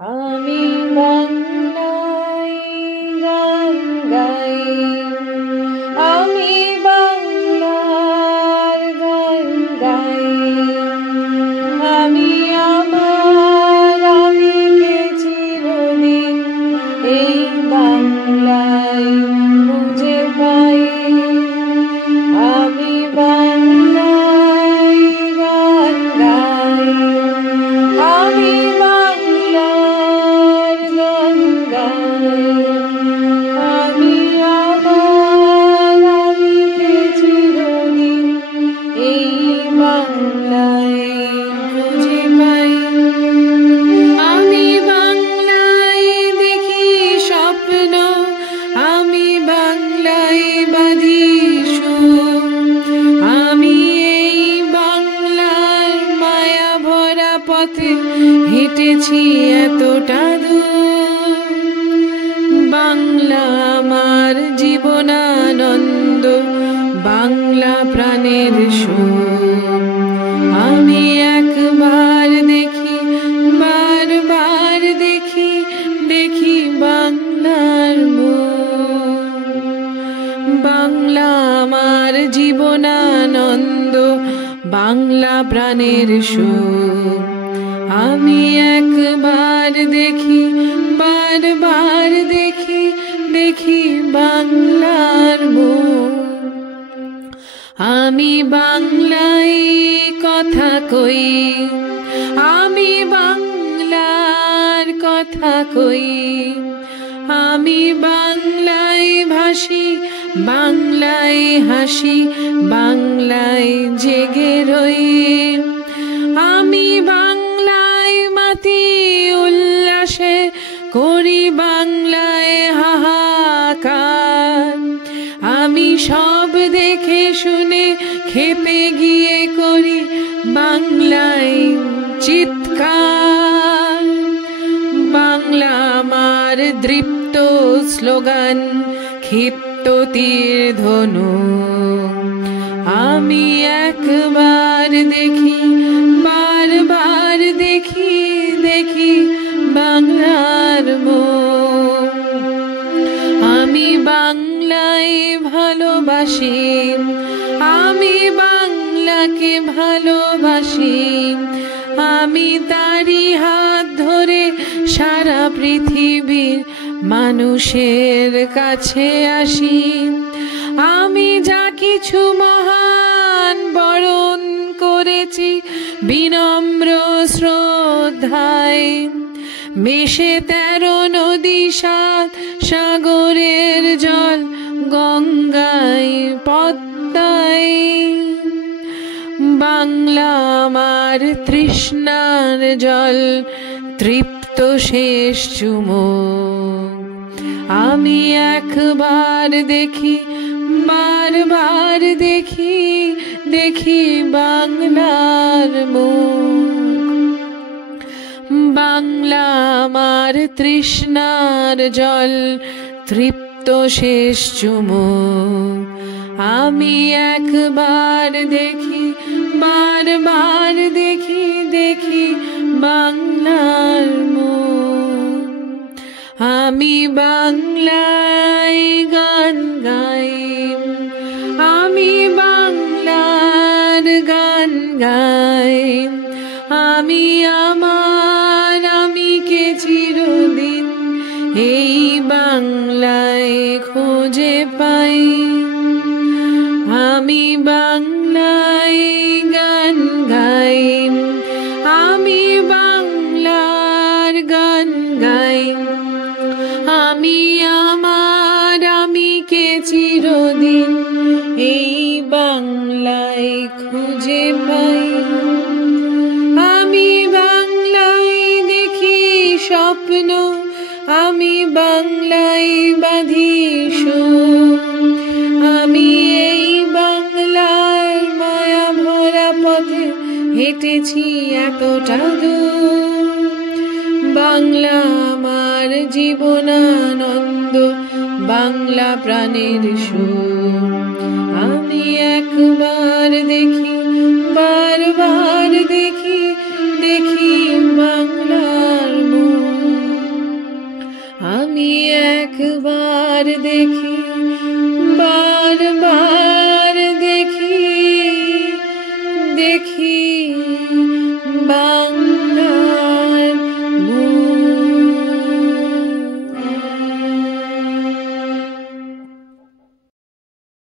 আমি বাংলায় গান গাই, আমি বাংলার গান গাই। আমি আমার আমিকে চিরদিন এই বাংলায় খুঁজে পাই। আমি বাংলায় গান গাই, আমি বাংলার গান গাই। আমি আমার আমিকে চিরদিন এই বাংলায় খুঁজে পাই। আমি বাংলায় দেখি স্বপ্ন, আমি বাংলায় বাঁধি সুর। আমি এই বাংলার মায়া ভরা পথে হেঁটেছি এতটা দূর। বাংলা আমার জীবনানন্দ, বাংলা প্রাণের সুর। আমি একবার দেখি, বারবার দেখি, দেখি বাংলার মুখ। বাংলা আমার জীবনানন্দ, বাংলা প্রাণের সুর। আমি একবার দেখি, বারবার দেখি, দেখি বাংলার মুখ। আমি বাংলায় কথা কই, আমি বাংলার কথা কই। আমি বাংলায় ভাসি, বাংলায় হাসি, বাংলায় জেগে রই। আমি বাংলায় মাতি উল্লাসে, করি বাংলায় হাহাকার। আমি সব দেখে শুনে খেপে গিয়ে করি বাংলায় চিৎকার। বাংলা আমার দৃপ্ত স্লোগান, ক্ষিপ্ত তীর ধনু। আমি একবার দেখি, বারবার দেখি, দেখি বাংলার মুখ। আমি বাংলায় ভালোবাসি, আমি বাংলাকে ভালোবাসি। আমি তারি হাত ধরে সারা পৃথিবীর মানুষের কাছে আসি। আমি যা কিছু মহান বরণ করেছি বিনম্র শ্রদ্ধায়। মেশে 13 নদী, 7 সাগরের জল, গঙ্গায় পদ্মায়। বাংলা আমার তৃষ্ণার জল, তৃপ্ত শেষ চুমুক। আমি একবার দেখি, বারবার দেখি, দেখি বাংলার মুখ। বাংলা আমার তৃষ্ণার জল, তৃপ্ত শেষ চুমুক। আমি একবার দেখি, বারবার দেখি, দেখি বাংলার মুখ। আমি বাংলায় গান গাই, আমি বাংলার গান গাই। আমি আমার আমিকে চিরদিন এই বাংলায় খুঁজে পাই। আমি বাংলায় গান গাই, আমি বাংলার গান গাই। আমি আমার আমিকে চিরদিন এই বাংলায় খুঁজে পাই। আমি বাংলায় দেখি স্বপ্ন, আমি বাংলায় বাঁধি সুর। আমি এই বাংলার মায়া ভরা পথে হেঁটেছি এতটা দূর। বাংলা আমার জীবনানন্দ, বাংলা প্রাণের সুর। আমি একবার দেখি, বারবার দেখি, দেখি বাংলার মুখ। একবার দেখি, বারবার দেখি, দেখি